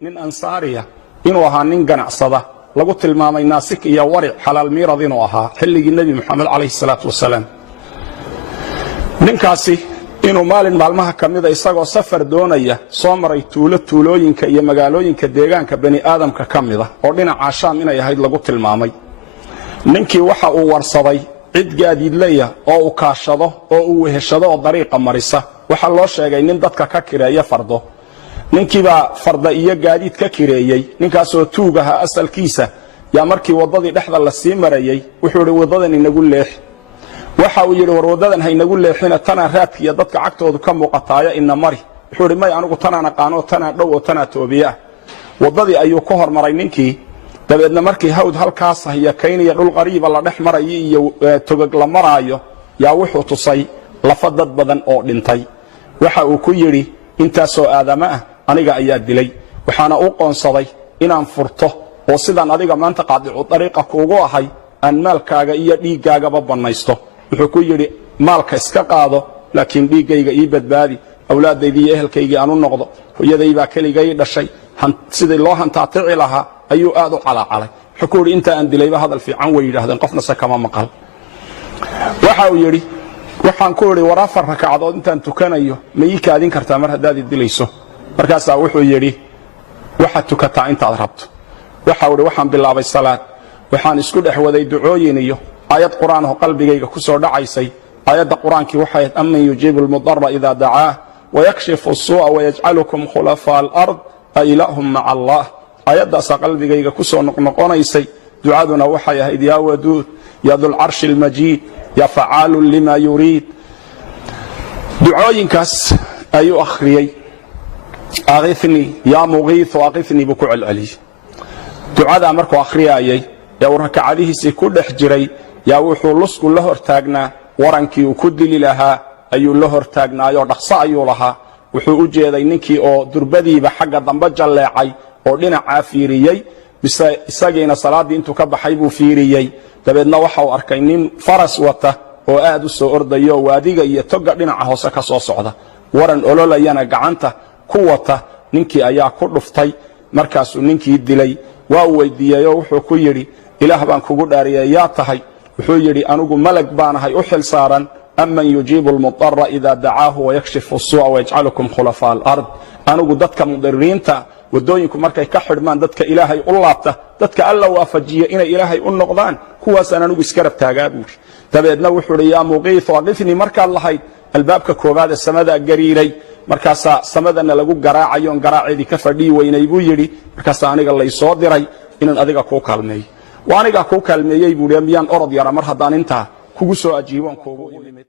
nin ansaariya inuu ahaa nin ganacsada lagu tilmaamay naasik iyo waric xalaal miirad inuu ahaa xilligii nabi maxamed calayhi salaatu wasalaam. ninkaasi inuu maalin maalmaha kamida isagoo safar doonaya soo maray tuulooyinka iyo magaalooyinka deegaanka bani aadamka kamida oo dhinaca shaam inay ahayd lagu tilmaamay. ninkii waxa uu warsaday cid gaadiidleeya oo uu kaashado oo uu weheshado oo dariiqa marisa. waxa loo sheegay nin dadka ka kireeya fardo. ninkiiba farda iyo gaadiid ka kireeyay. ninkaasoo tuugaha asalkiisa yaa markii wadadii dhexda la sii marayay wuxuu yiri wadadan inagu leex. waxa uu yiri war wadadan haynagu leexina tana raadkiya dadka cagtoodu ka muuqataaya ina mari. wuxuu yiri may anigu tana qaano tana dhow oo tana toobiya. wadadii ayuu ku hormaray ninkii. dabeedna markii hawd halkaas ah kayniya dhul qariiba la dhex maray iyo togag la maraayo yaa wuxuu tusay lafa dad badan oo dhintay. waxa uu ku yiri intaasoo aadama ah aniga ayaa dilay. waxaana u qoonsaday inaan furto oo sidaan adiga maanta qaadicu dariiqa kuugu ahay aan maalkaaga iyo dhiigaagaba banaysto. wuxuu ku yiri maalka iska qaado laakiin dhiigayga ii badbaadi. awlaadayda iyo ehelkayga aanu noqdo. hooyadayba kaligay dhashay sidii loo hantaatici lahaa ayuu aad u calacalay. wuxuu ku yiri inta aan dilayba hadal fiican way yiraahdeen qofna sakama maqal. waxa uu yiri waxaan ku yiri war 4 rakacadood intaan tukanayo ma ii kaadin kartaa mar hadaad dilayso. markaas wuxuu yiri waxa tukataa intaad rabto. waxa uu yiri waxaan bilaabay salaad. waxaan isku dhaxwaday ducooyin iyo aayad quraan oo qalbigayga ku soo dhacaysay. aayadda quraankii waxay amman yujibul mudarra idha da'aa wa yakshifu as-su'a wa yaj'alukum khulafa al-ard ilahum ma'a Allah. aayaddaas qalbigayga ku soo noqnoqonaysay. ducaduna waxay ahayd yaa waduud ya dhul arshil majid ya fa'alu lima yurid. ducooyinkaas ayuu akhriyay. aghithni ya mughith aghithni bi ku'al ali. ducada markuu akhriyay yaa rakacadihiisa ku dhex jiray yaa wuxuu lusku la hortaagnaa warankii uu ku dili lahaa ayuu la hortaagnaayo dhaqso ayuu lahaa. wuxuu u jeeday ninkii oo durbadiiba xagga dambe jaleecay oo dhinaca fiiriyay isagiina salaadii intuu ka baxay buu fiiriyay. dabeedna waxa uu arkay nin faras wata oo aad u soo ordayo waadiga iyo toga dhinaca hoose ka soo socda. waran ololayana gacanta ku wata. ninkii ayaa ku dhuftay. markaasuu ninkii dilay. waa uu weydiiyay oo wuxuu ku yiri ilaah baan kugu dhaariyay yaa tahay. wuxuu yiri anigu malag baanahay u xil saaran amman yujibul mudarra idha da'aahu wa yakshifu as-su'a wa yaj'alukum khulafa al-ard. anigu dadka mudariinta wadooyinku markay ka xidhmaan dadka ilaahay u laabta dadka alla waafajiyo inay ilaahay u noqdaan kuwaasaan anigu iska rabtaagaa buuri. dabeedna wuxuu yiri yaa muqiith waqifni markaad lahayd albaabka koobaad ee samada gariiray. markaas samadana lagu garaacayo garaacidii ka fadhii weynay buu yiri. markaas aniga la soo diray inaan adiga ku kaalmeeyo. waa aniga ku kaalmeeyay buu miyaan orod yara mar haddaan inta kugu soo ajiibon kuugu imid.